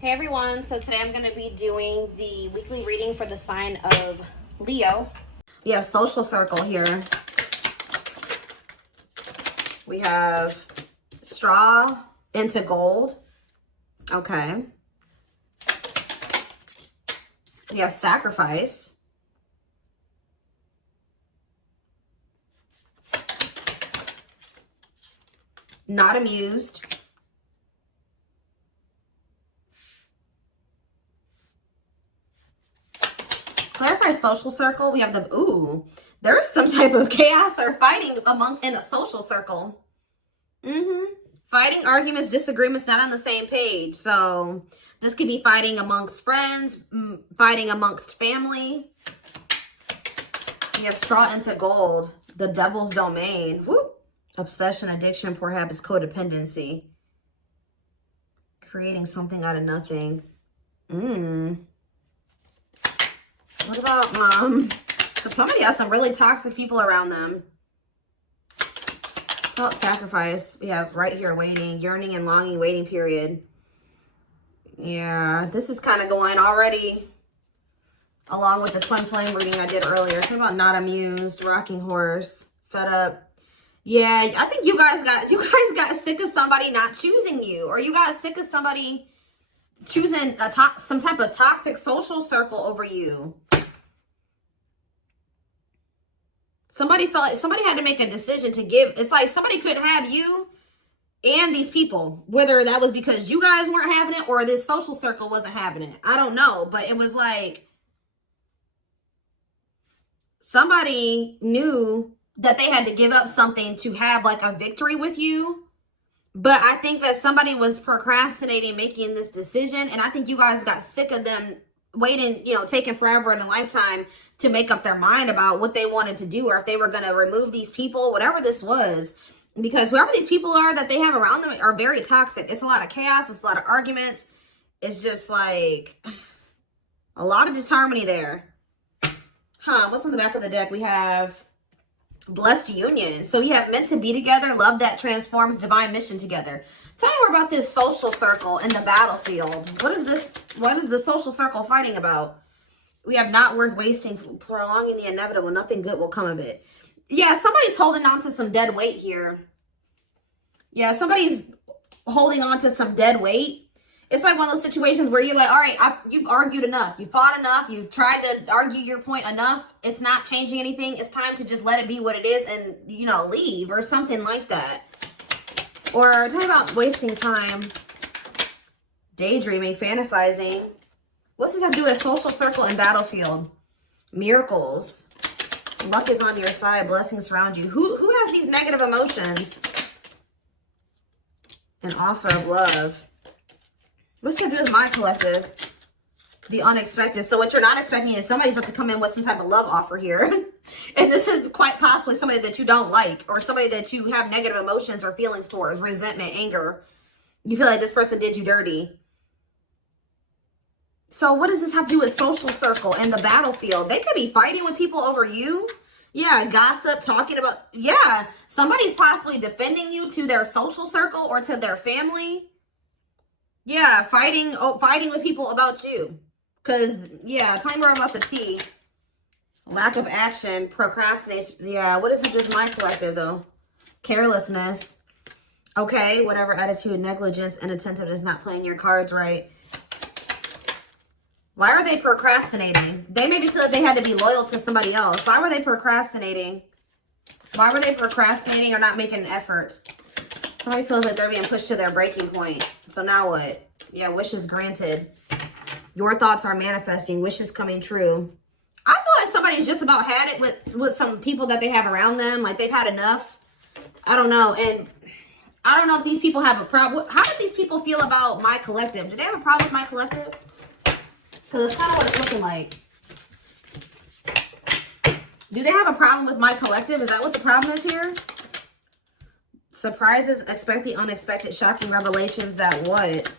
Hey everyone, so today I'm going to be doing the weekly reading for the sign of Leo. We have social circle here. We have straw into gold. Okay. We have sacrifice. Not amused. Clarify social circle. We have the, ooh, there's some type of chaos or fighting in a social circle. Fighting, arguments, disagreements, not on the same page. So this could be fighting amongst friends, fighting amongst family. We have straw into gold. The devil's domain. Whoop. Obsession, addiction, poor habits, codependency. Creating something out of nothing. What about, so somebody has some really toxic people around them. What about sacrifice? We have right here, waiting, yearning and longing, waiting period. Yeah, this is kind of going already along with the twin flame reading I did earlier. What about not amused, rocking horse, fed up? Yeah, I think you guys got sick of somebody not choosing you, or you got sick of somebody choosing some type of toxic social circle over you. Somebody felt like somebody had to make a decision to give. It's like somebody couldn't have you and these people, whether that was because you guys weren't having it or this social circle wasn't having it. I don't know, but it was like somebody knew that they had to give up something to have like a victory with you. But I think that somebody was procrastinating making this decision. And I think you guys got sick of them waiting, you know, taking forever in a lifetime to make up their mind about what they wanted to do, or if they were going to remove these people, whatever this was. Because whoever these people are that they have around them are very toxic. It's a lot of chaos. It's a lot of arguments. It's just like a lot of disharmony there. What's on the back of the deck? We have blessed union. So we have meant to be together, love that transforms, divine mission together. Tell me more about this social circle in the battlefield. What is this? What is the social circle fighting about? We have not worth wasting, prolonging the inevitable. Nothing good will come of it. Yeah, somebody's holding on to some dead weight here. Yeah, somebody's holding on to some dead weight. It's like one of those situations where you're like, all right, you've argued enough. You fought enough. You've tried to argue your point enough. It's not changing anything. It's time to just let it be what it is and, you know, leave or something like that. Or tell me about wasting time, daydreaming, fantasizing. What's this have to do with social circle and battlefield? Miracles. Luck is on your side. Blessings surround you. Who has these negative emotions? An offer of love. What's that do with my collective? The unexpected. So what you're not expecting is somebody's about to come in with some type of love offer here. And this is quite possibly somebody that you don't like, or somebody that you have negative emotions or feelings towards, resentment, anger. You feel like this person did you dirty. So what does this have to do with social circle and the battlefield? They could be fighting with people over you. Yeah, gossip, talking about, yeah, somebody's possibly defending you to their social circle or to their family. Yeah, fighting with people about you. Because, yeah, tell me more about the T. Lack of action, procrastination. Yeah, what does it do with my collective, though? Carelessness. Okay, whatever attitude, negligence, and attentiveness, not playing your cards right. Why are they procrastinating? They maybe feel like they had to be loyal to somebody else. Why were they procrastinating? Why were they procrastinating or not making an effort? Somebody feels like they're being pushed to their breaking point. So now what? Yeah, wishes granted. Your thoughts are manifesting. Wishes coming true. I feel like somebody's just about had it with some people that they have around them. Like they've had enough. I don't know. And I don't know if these people have a problem. How do these people feel about my collective? Do they have a problem with my collective? Because it's kind of what it's looking like. Do they have a problem with my collective? Is that what the problem is here? Surprises, expect the unexpected, shocking revelations that what?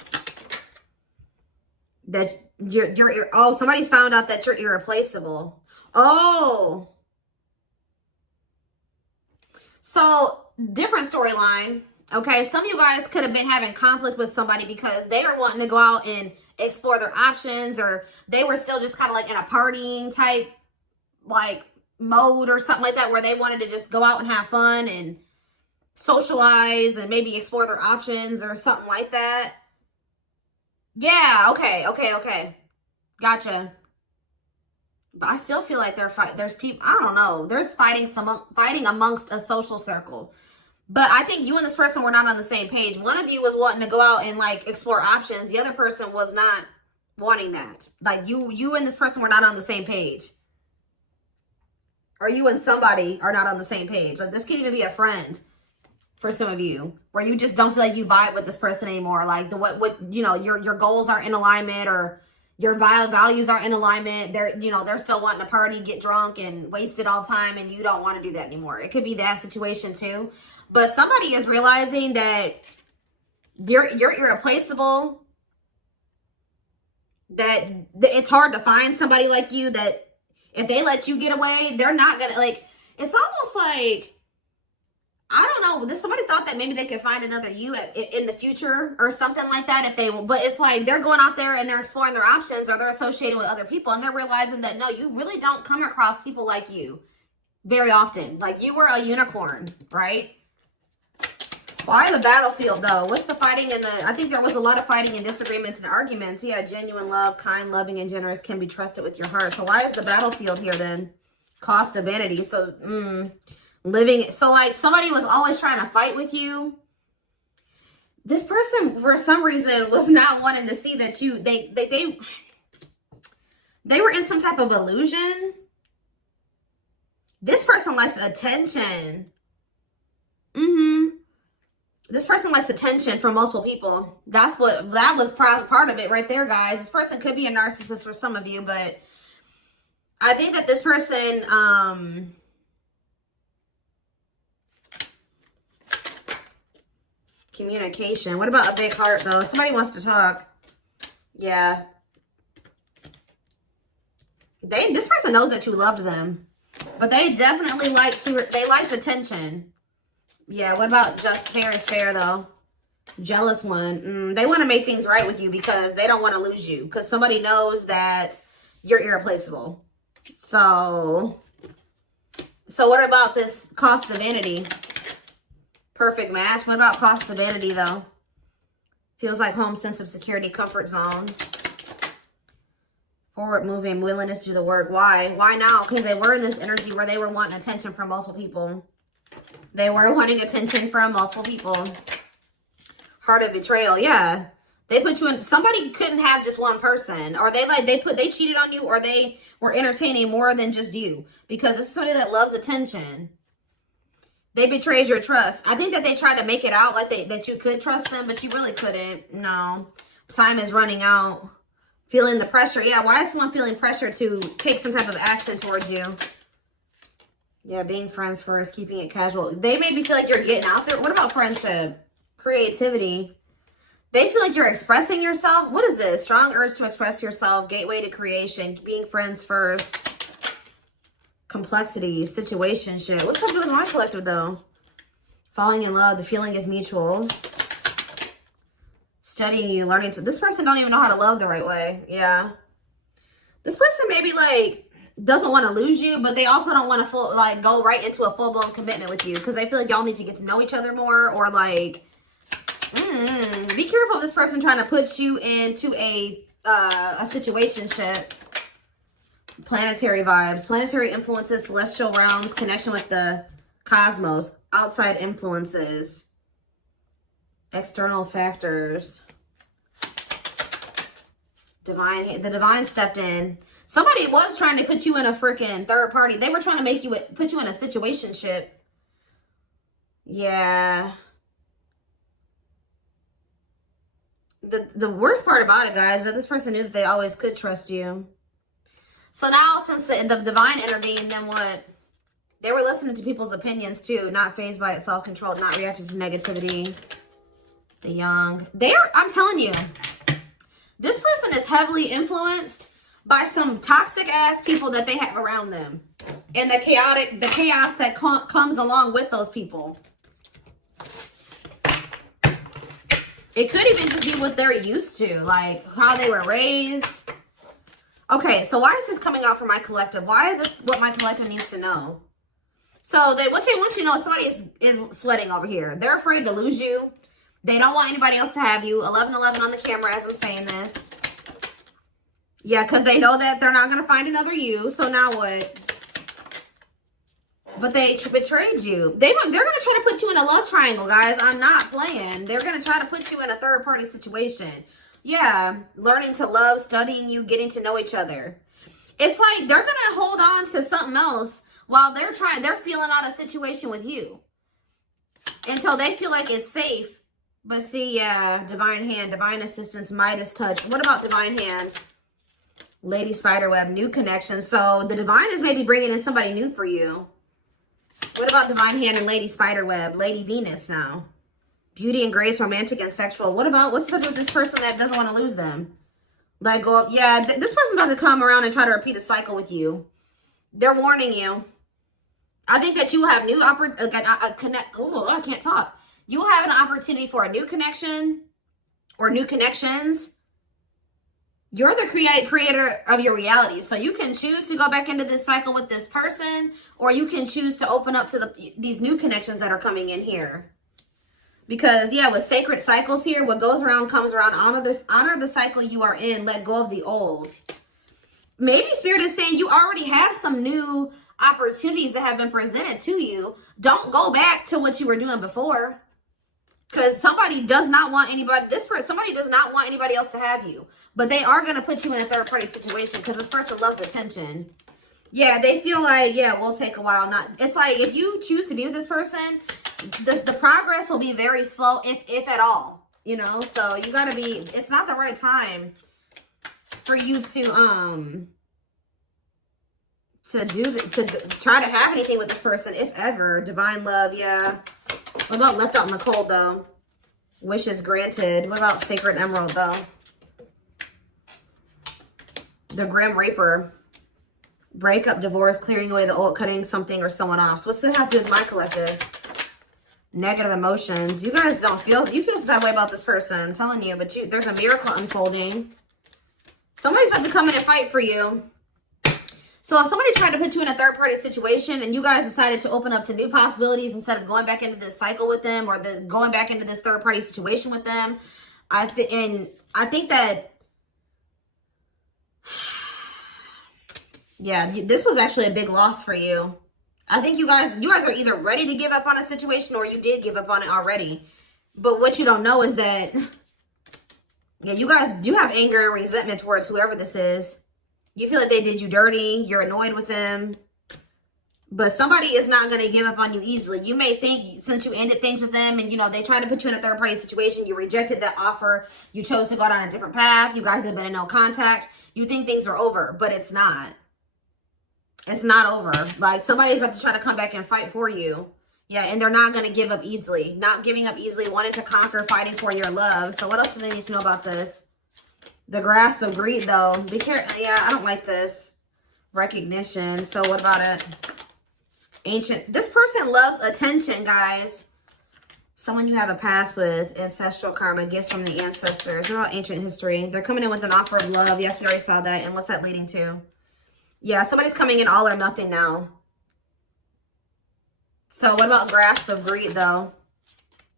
That you're oh, somebody's found out that you're irreplaceable. Oh. So, different storyline. Okay, some of you guys could have been having conflict with somebody because they are wanting to go out and explore their options, or they were still just kind of like in a partying type like mode or something like that, where they wanted to just go out and have fun and socialize and maybe explore their options or something like that. Yeah, okay. Gotcha. But I still feel like there's people, I don't know, there's fighting amongst a social circle. But I think you and this person were not on the same page. One of you was wanting to go out and like explore options. The other person was not wanting that. Like you and this person were not on the same page. Or you and somebody are not on the same page. Like this could even be a friend for some of you, where you just don't feel like you vibe with this person anymore. Like what you know, your goals aren't in alignment, or your values aren't in alignment. They're still wanting to party, get drunk, and waste it all the time, and you don't want to do that anymore. It could be that situation too. But somebody is realizing that you're irreplaceable, that it's hard to find somebody like you, that if they let you get away, they're not gonna, like, it's almost like, I don't know, somebody thought that maybe they could find another you in the future or something like that if they, but it's like they're going out there and they're exploring their options, or they're associating with other people, and they're realizing that no, you really don't come across people like you very often. Like you were a unicorn, right? Why the battlefield though? What's the fighting and I think there was a lot of fighting and disagreements and arguments. Yeah, genuine love, kind, loving, and generous, can be trusted with your heart. So why is the battlefield here then? Cost of vanity. So living, so like somebody was always trying to fight with you. This person for some reason was not wanting to see that they were in some type of illusion. This person likes attention. This person likes attention from multiple people. That was part of it right there, guys. This person could be a narcissist for some of you, but I think that this person, communication. What about a big heart though? Somebody wants to talk. Yeah. This person knows that you loved them, but they definitely liked attention. Yeah, what about just fair is fair, though? Jealous one. They want to make things right with you because they don't want to lose you. Because somebody knows that you're irreplaceable. So what about this cost of vanity? Perfect match. What about cost of vanity, though? Feels like home, sense of security, comfort zone. Forward moving, willingness to do the work. Why? Why now? Because they were in this energy where they were wanting attention from multiple people. They were wanting attention from multiple people. Heart of betrayal. Yeah. They put you in, somebody couldn't have just one person, or they cheated on you, or they were entertaining more than just you, because this is somebody that loves attention. They betrayed your trust. I think that they tried to make it out like that you could trust them, but you really couldn't. No. Time is running out. Feeling the pressure. Yeah, why is someone feeling pressure to take some type of action towards you? Yeah, being friends first, keeping it casual. They maybe feel like you're getting out there. What about friendship? Creativity. They feel like you're expressing yourself. What is this? Strong urge to express yourself. Gateway to creation. Being friends first. Complexity. Situationship. What's up with my collective, though? Falling in love. The feeling is mutual. Studying you. Learning to... This person don't even know how to love the right way. Yeah. This person maybe, like... doesn't want to lose you, but they also don't want to go right into a full-blown commitment with you, because they feel like y'all need to get to know each other more, or like be careful of this person trying to put you into a situationship. Planetary vibes, planetary influences, celestial realms, connection with the cosmos, outside influences, external factors, the divine stepped in. Somebody was trying to put you in a freaking third party. They were trying to put you in a situationship. Yeah. The worst part about it, guys, is that this person knew that they always could trust you. So now, since the divine intervened, then what? They were listening to people's opinions too, not fazed by it, self-controlled, not reacting to negativity. The young. I'm telling you, this person is heavily influenced by some toxic ass people that they have around them, and the chaos that comes along with those people. It could even just be what they're used to, like how they were raised. Okay, so why is this coming out for my collective? Why is this what my collective needs to know? So what they want you to know is somebody is sweating over here. They're afraid to lose you. They don't want anybody else to have you. 1111 on the camera as I'm saying this. Yeah, because they know that they're not going to find another you. So now what? But they betrayed you. They're going to try to put you in a love triangle, guys. I'm not playing. They're going to try to put you in a third-party situation. Yeah, learning to love, studying you, getting to know each other. It's like they're going to hold on to something else while they're feeling out a situation with you until they feel like it's safe. But see, yeah, divine hand, divine assistance, Midas touch. What about divine hand? Lady Spiderweb, new connection. So the divine is maybe bringing in somebody new for you. What about divine hand and Lady Spiderweb? Lady Venus now. Beauty and grace, romantic and sexual. What's up with this person that doesn't want to lose them? Let go of, yeah, this person's about to come around and try to repeat a cycle with you. They're warning you. I think that you will have new I can't talk. You will have an opportunity for a new connection or new connections. You're the creator of your reality. So you can choose to go back into this cycle with this person, or you can choose to open up to these new connections that are coming in here. Because, yeah, with sacred cycles here, what goes around comes around. Honor the cycle you are in. Let go of the old. Maybe Spirit is saying you already have some new opportunities that have been presented to you. Don't go back to what you were doing before. Because somebody does not want somebody does not want anybody else to have you. But they are going to put you in a third-party situation because this person loves attention. Yeah, they feel like, yeah, we'll take a while. It's like if you choose to be with this person, the progress will be very slow, if at all. You know, so you got to be, it's not the right time for you to try to have anything with this person, if ever. Divine love, yeah. What about left out in the cold, though? Wishes granted. What about sacred emerald, though? The Grim Reaper. Breakup, divorce, clearing away the old, cutting something or someone off. So what's this have to do with my collective? Negative emotions. You guys you feel some type of way about this person. I'm telling you, but there's a miracle unfolding. Somebody's about to come in and fight for you. So if somebody tried to put you in a third-party situation and you guys decided to open up to new possibilities instead of going back into this cycle with them or going back into this third-party situation with them, I think that, yeah, this was actually a big loss for you. I think you guys are either ready to give up on a situation or you did give up on it already. But what you don't know is that, yeah, you guys do have anger and resentment towards whoever this is. You feel like they did you dirty. You're annoyed with them. But somebody is not going to give up on you easily. You may think since you ended things with them and, you know, they tried to put you in a third-party situation, you rejected that offer, you chose to go down a different path, you guys have been in no contact, you think things are over, but it's not. It's not over. Like, somebody's about to try to come back and fight for you. Yeah, and they're not going to give up easily. Not giving up easily, wanting to conquer, fighting for your love. So what else do they need to know about this? The grasp of greed, though. Be careful. Yeah, I don't like this. Recognition. So what about it? Ancient. This person loves attention, guys. Someone you have a past with. Ancestral karma. Gifts from the ancestors. What about ancient history? They're coming in with an offer of love. Yes, we already saw that. And what's that leading to? Yeah, somebody's coming in all or nothing now. So what about grasp of greed, though?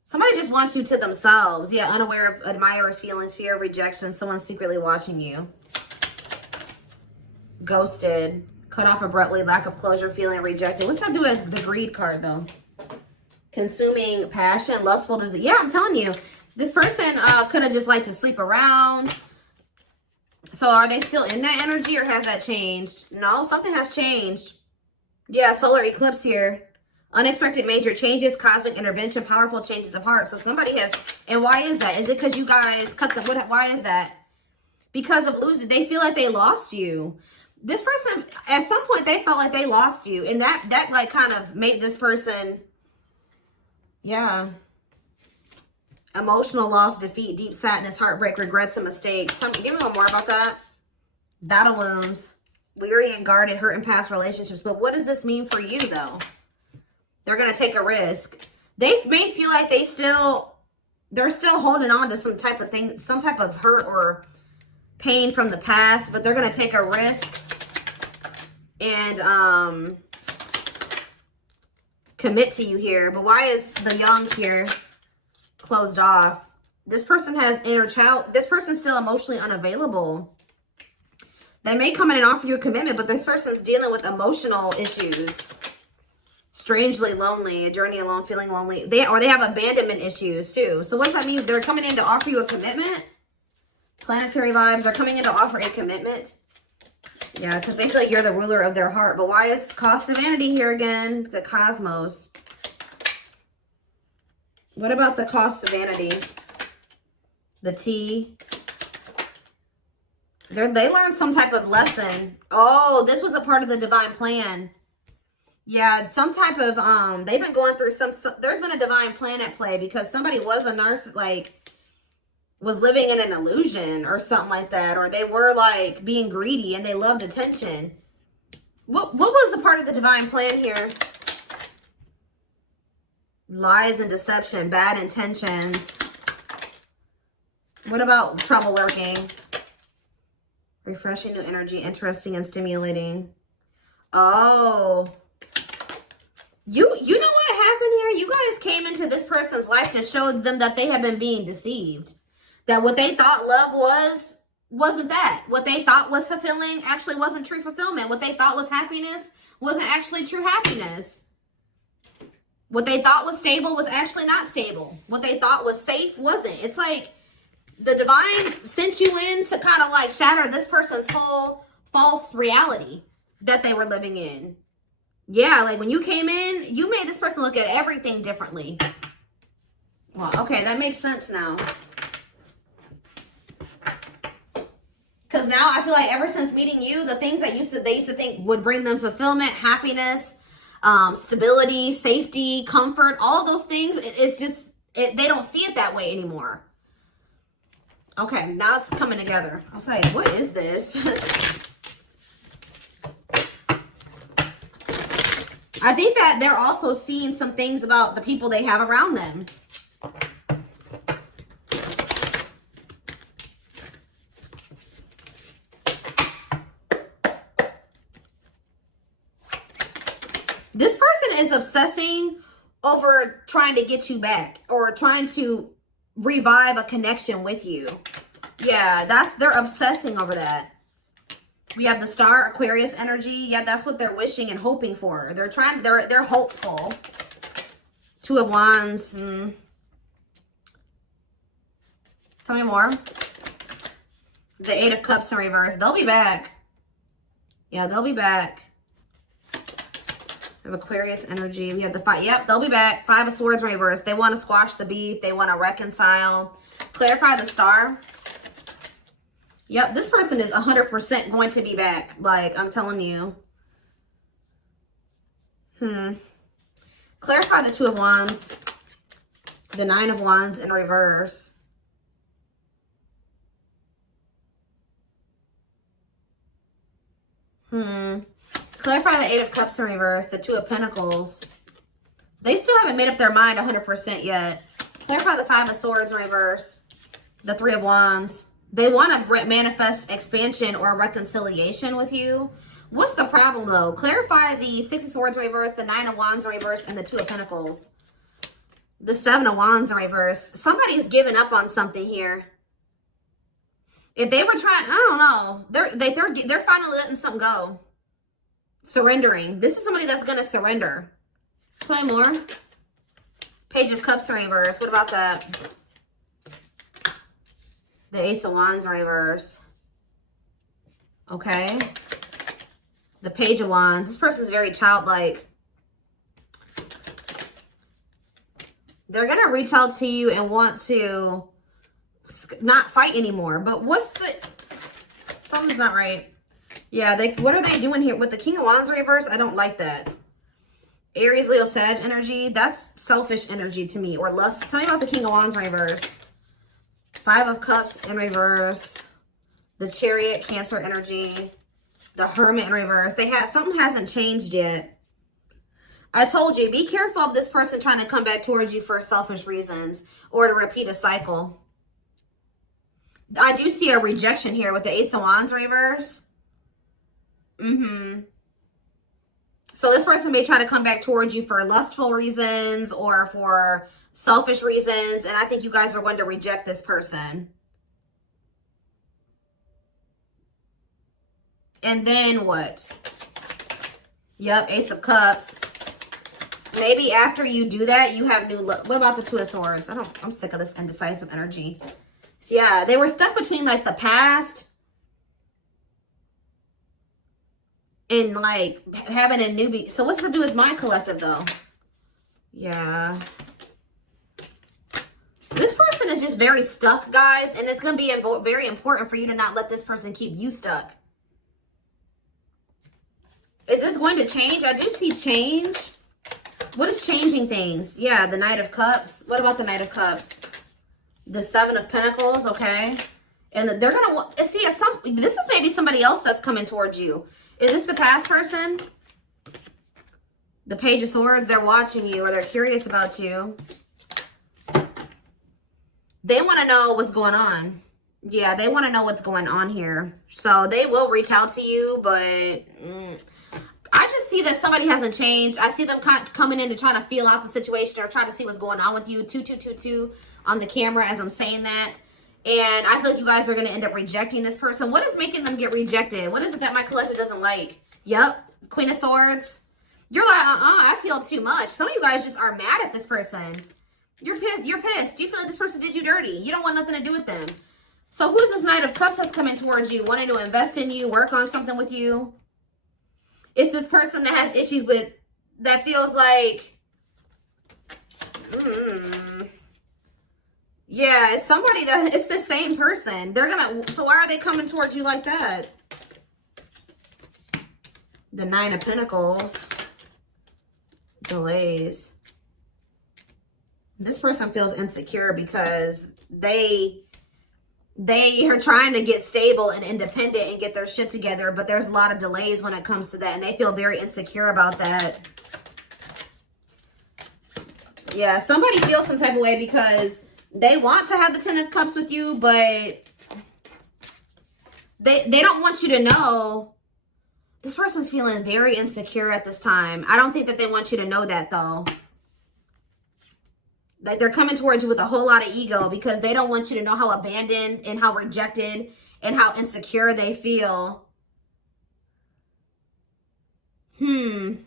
Somebody just wants you to themselves. Yeah, unaware of admirers' feelings, fear of rejection, someone secretly watching you. Ghosted, cut off abruptly, lack of closure, feeling rejected. What's that do with the greed card, though? Consuming passion, lustful desire. Yeah, I'm telling you, this person could have just liked to sleep around. So are they still in that energy or has that changed? No, something has changed. Yeah, solar eclipse here. Unexpected major changes, cosmic intervention, powerful changes of heart. So somebody has, and why is that? Is it because you guys cut the, why is that? Because of losing, they feel like they lost you. This person, at some point, they felt like they lost you. And that like kind of made this person, yeah. Emotional loss, defeat, deep sadness, heartbreak, regrets, and mistakes. Give me a little more about that. Battle wounds, weary and guarded, hurt in past relationships. But what does this mean for you, though? They're going to take a risk. They may feel like they still They're still holding on to some type of thing, some type of hurt or pain from the past, but they're going to take a risk and commit to you here. But why is the young here closed off? This person has inner child. This person's still emotionally unavailable. They may come in and offer you a commitment, but this person's dealing with emotional issues. Strangely lonely, a journey alone, feeling lonely. They have abandonment issues too. So what does that mean? They're coming in to offer you a commitment. Planetary vibes are coming in to offer a commitment. Yeah, because they feel like you're the ruler of their heart. But why is cost of vanity here again? The cosmos. What about the cost of vanity? The T. They learned some type of lesson. Oh, this was a part of the divine plan. Yeah, some type of, they've been going through there's been a divine plan at play because somebody was a narcissist, like, was living in an illusion or something like that. Or they were, like, being greedy and they loved attention. What was the part of the divine plan here? Lies and deception, bad intentions. What about trouble lurking? Refreshing new energy, interesting and stimulating. Oh. You know what happened here? You guys came into this person's life to show them that they have been being deceived. That what they thought love wasn't that. What they thought was fulfilling actually wasn't true fulfillment. What they thought was happiness wasn't actually true happiness. What they thought was stable was actually not stable. What they thought was safe wasn't. It's like the divine sent you in to kind of like shatter this person's whole false reality that they were living in. Yeah, like when you came in, you made this person look at everything differently. Well, okay, that makes sense now. Because now I feel like ever since meeting you, the things that they used to think would bring them fulfillment, happiness, stability, safety, comfort, all of those things, it's just, they don't see it that way anymore. Okay, now it's coming together. I was like, what is this? I think that they're also seeing some things about the people they have around them. This person is obsessing over trying to get you back or trying to revive a connection with you. Yeah, they're obsessing over that. We have the star, Aquarius energy. Yeah, that's what they're wishing and hoping for. They're hopeful. Two of Wands. Tell me more. The Eight of Cups in reverse. They'll be back. Yeah, they'll be back. We have Aquarius energy. We have the five. Yep, they'll be back. Five of Swords in reverse. They want to squash the beef. They want to reconcile. Clarify the star. Yep, this person is 100% going to be back. Like, I'm telling you. Clarify the Two of Wands. The Nine of Wands in reverse. Clarify the Eight of Cups in reverse. The Two of Pentacles. They still haven't made up their mind 100% yet. Clarify the Five of Swords in reverse. The Three of Wands. They want to manifest expansion or reconciliation with you. What's the problem, though? Clarify the Six of Swords in reverse, the Nine of Wands in reverse, and the Two of Pentacles. The Seven of Wands in reverse. Somebody's giving up on something here. If they were trying, I don't know. They're finally letting something go. Surrendering. This is somebody that's going to surrender. Tell me more. Page of Cups in reverse. What about that? The Ace of Wands in reverse. Okay. The Page of Wands. This person's very childlike. They're going to reach out to you and want to not fight anymore. But something's not right. Yeah, what are they doing here? With the King of Wands in reverse, I don't like that. Aries, Leo, Sag energy. That's selfish energy to me. Or lust. Tell me about the King of Wands in reverse. Five of Cups in reverse. The Chariot, Cancer energy. The Hermit in reverse. Something hasn't changed yet. I told you, be careful of this person trying to come back towards you for selfish reasons or to repeat a cycle. I do see a rejection here with the Ace of Wands reverse. So this person may try to come back towards you for lustful reasons or for selfish reasons. And I think you guys are going to reject this person. And then what? Yep, Ace of Cups. Maybe after you do that, you have new look. What about the Two of Swords? I'm sick of this indecisive energy. So yeah, they were stuck between like the past and like having a newbie. So what's to do with my collective though? Yeah. This person is just very stuck, guys. And it's going to be very important for you to not let this person keep you stuck. Is this going to change? I do see change. What is changing things? Yeah, the Knight of Cups. What about the Knight of Cups? The Seven of Pentacles, okay. And they're going to see, this is maybe somebody else that's coming towards you. Is this the past person? The Page of Swords, they're watching you or they're curious about you. They want to know what's going on. Yeah, they want to know what's going on here. So they will reach out to you, but I just see that somebody hasn't changed. I see them coming in to try to feel out the situation or try to see what's going on with you. 2222 on the camera as I'm saying that. And I feel like you guys are going to end up rejecting this person. What is making them get rejected? What is it that my collective doesn't like? Yep. Queen of Swords. You're like, I feel too much. Some of you guys just are mad at this person. You're pissed. You're pissed. You feel like this person did you dirty. You don't want nothing to do with them. So who's this Knight of Cups that's coming towards you, wanting to invest in you, work on something with you? It's this person that has issues with, that feels like, yeah, it's somebody that, it's the same person. They're gonna, so why are they coming towards you like that? The Nine of Pentacles. Delays. This person feels insecure because they are trying to get stable and independent and get their shit together, but there's a lot of delays when it comes to that, and they feel very insecure about that. Yeah, somebody feels some type of way because they want to have the Ten of Cups with you, but they don't want you to know. This person's feeling very insecure at this time. I don't think that they want you to know that, though. Like, they're coming towards you with a whole lot of ego because they don't want you to know how abandoned and how rejected and how insecure they feel. Give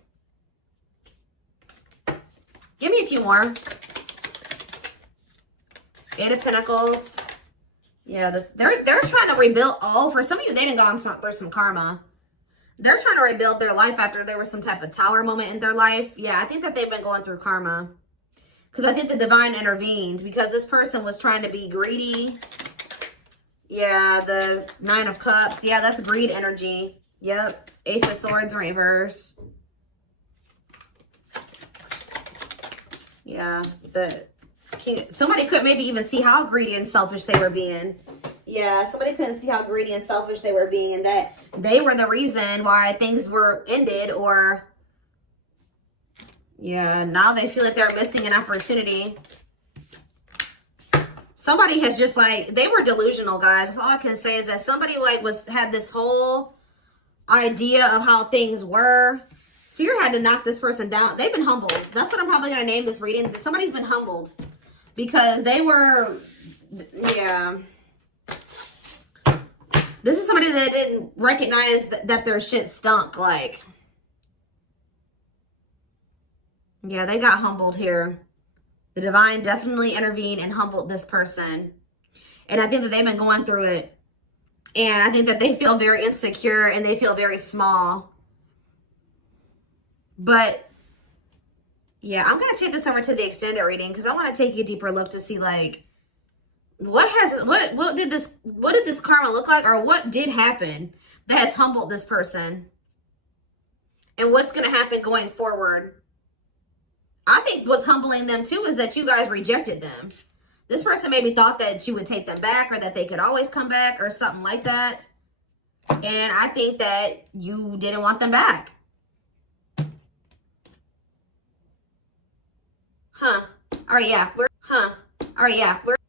me a few more. Eight of Pentacles. Yeah, they're trying to rebuild. Oh, for some of you, they didn't go on through some karma. They're trying to rebuild their life after there was some type of tower moment in their life. Yeah, I think that they've been going through karma. Because I think the divine intervened because this person was trying to be greedy. Yeah, the Nine of Cups. Yeah, that's greed energy. Yep. Ace of Swords reverse. Yeah, somebody could maybe even see how greedy and selfish they were being. Yeah, somebody couldn't see how greedy and selfish they were being, and that they were the reason why things were ended, or yeah, now they feel like they're missing an opportunity. Somebody has just like, they were delusional, guys. That's all I can say is that somebody like had this whole idea of how things were. Spirit had to knock this person down. They've been humbled. That's what I'm probably going to name this reading. Somebody's been humbled because they were, yeah. This is somebody that didn't recognize that their shit stunk. Like, yeah, they got humbled here. The divine definitely intervened and humbled this person. And I think that they've been going through it. And I think that they feel very insecure and they feel very small. But yeah, I'm going to take this over to the extended reading because I want to take a deeper look to see like what did this karma look like, or what did happen that has humbled this person, and what's going to happen going forward. I think what's humbling them too is that you guys rejected them. This person maybe thought that you would take them back, or that they could always come back, or something like that. And I think that you didn't want them back. Huh. All right, yeah. All right, yeah.